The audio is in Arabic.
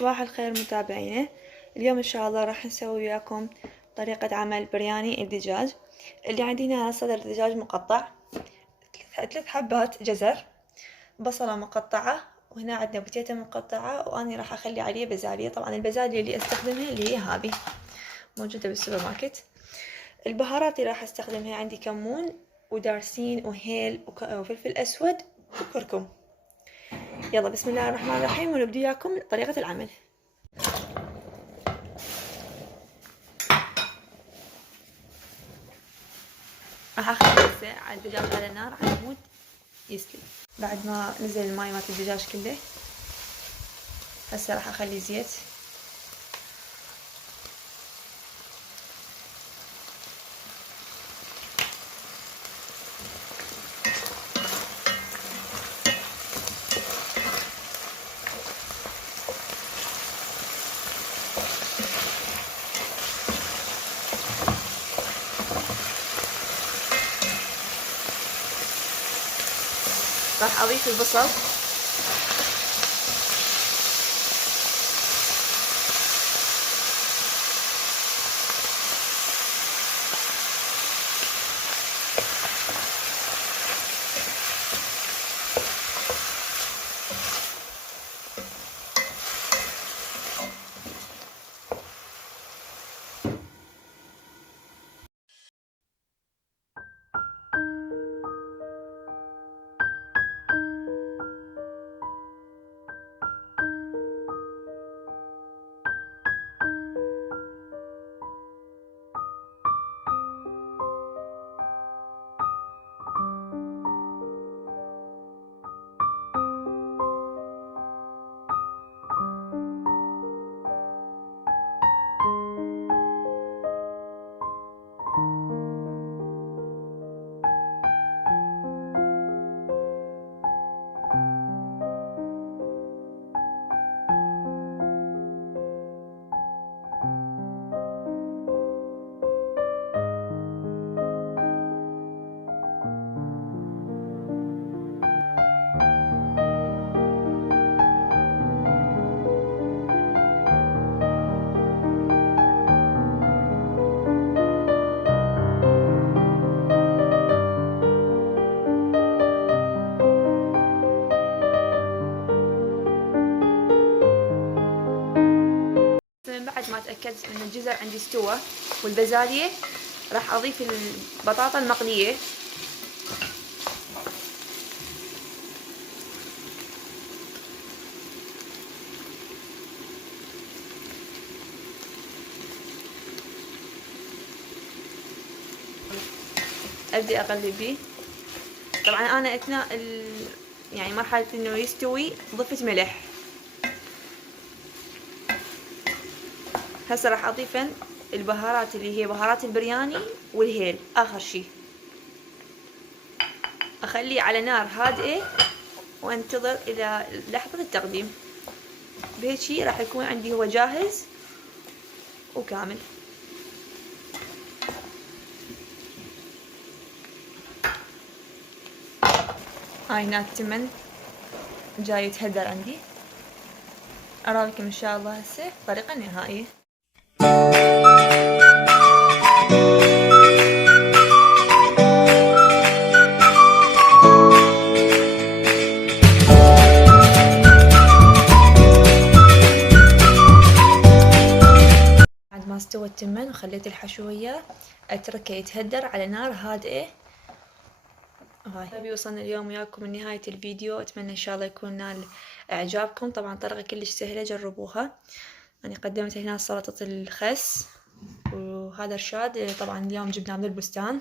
صباح الخير متابعينا. اليوم ان شاء الله راح نسوي وياكم طريقة عمل برياني الدجاج. اللي عندي هنا صدر دجاج مقطع، 3 حبات جزر، بصلة مقطعة، وهنا عندنا بوتيتا مقطعة، واني راح اخلي عليه بزالية. طبعا البزالية اللي استخدمها اللي هي هذه موجودة بالسوبر ماركت. البهارات اللي راح استخدمها عندي كمون ودارسين وهيل وفلفل اسود وكركم. يلا بسم الله الرحمن الرحيم ونبدأ وياكم طريقة العمل. راح اخلي هسه على الدجاج على النار على مود يسلق. بعد ما نزل الماي مالت الدجاج كله هسه راح اخلي زيت، راح اضيف البصل، بعد ما تأكدت ان الجزر عندي استوى والبزالية راح اضيف البطاطا المقلية. ابدي اقلب بيه. طبعا انا اثناء يعني مرحلة انه يستوي ضفت ملح. هسه راح اضيف البهارات اللي هي بهارات البرياني والهيل اخر شي. اخليه على نار هادئة وانتظر الى لحظة التقديم. بهيك شي راح يكون عندي هو جاهز وكامل. هاي هنا التمن جاي يتهدر عندي. اراويكم ان شاء الله هسه الطريقة النهائية. بعد ما استوى التمن وخليت الحشوية اتركه يتهدر على نار هادئة. هاي وصلنا اليوم وياكم لنهاية الفيديو. اتمنى ان شاء الله يكون نال اعجابكم. طبعا طريقة كلش سهلة، جربوها. انا قدمت هنا سلطة الخس وهذا رشاد. طبعا اليوم جبناه من البستان.